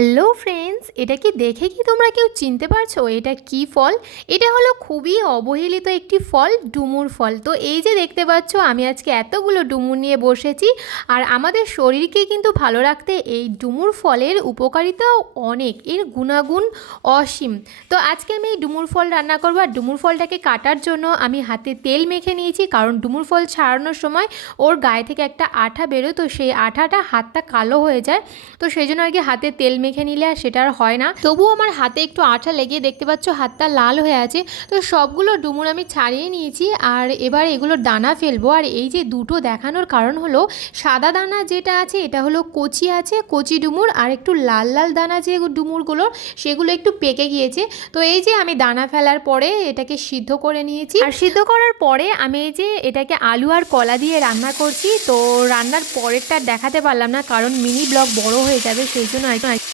Hello friends, এটা কি দেখে কি তোমরা কেউ চিনতে পারছো এটা কি ফল? এটা হলো খুবই অবহেলিত একটি ফল, ডুমুর ফল। তো এই যে দেখতে পাচ্ছ, আমি আজকে এতগুলো ডুমুর নিয়ে বসেছি। আর আমাদের শরীরকে কিন্তু ভালো রাখতে এই ডুমুর ফলের উপকারিতাও অনেক, এর গুণাগুণ অসীম। তো আজকে আমি এই ডুমুর ফল রান্না করবো। আর ডুমুর ফলটাকে কাটার জন্য আমি হাতে তেল মেখে নিয়েছি, কারণ ডুমুর ফল ছাড়ানোর সময় ওর গায়ে থেকে একটা আঠা বেরোয়, তো সেই আঠাটা হাতটা কালো হয়ে যায়। তো সেই জন্য আর কি হাতে তেল মেখে নিলে আর সেটা আর হয় না। তবুও আমার হাতে একটু আঠা লেগে, দেখতে পাচ্ছ হাতটা লাল হয়ে আছে। তো সবগুলো ডুমুর আমি ছাড়িয়ে নিয়েছি, আর এবার এগুলোর দানা ফেলবো। আর এই যে দুটো দেখানোর কারণ হলো, সাদা দানা যেটা আছে এটা হলো কচি আছে, কচি ডুমুর। আর একটু লাল লাল দানা যে ডুমুরগুলো, সেগুলো একটু পেকে গিয়েছে। তো এই যে আমি দানা ফেলার পরে এটাকে সিদ্ধ করে নিয়েছি। আর সিদ্ধ করার পরে আমি এই যে এটাকে আলু আর কলা দিয়ে রান্না করছি। তো রান্নার পরেরটা দেখাতে পারলাম না, কারণ মিনি ব্লগ বড় হয়ে যাবে, সেই জন্য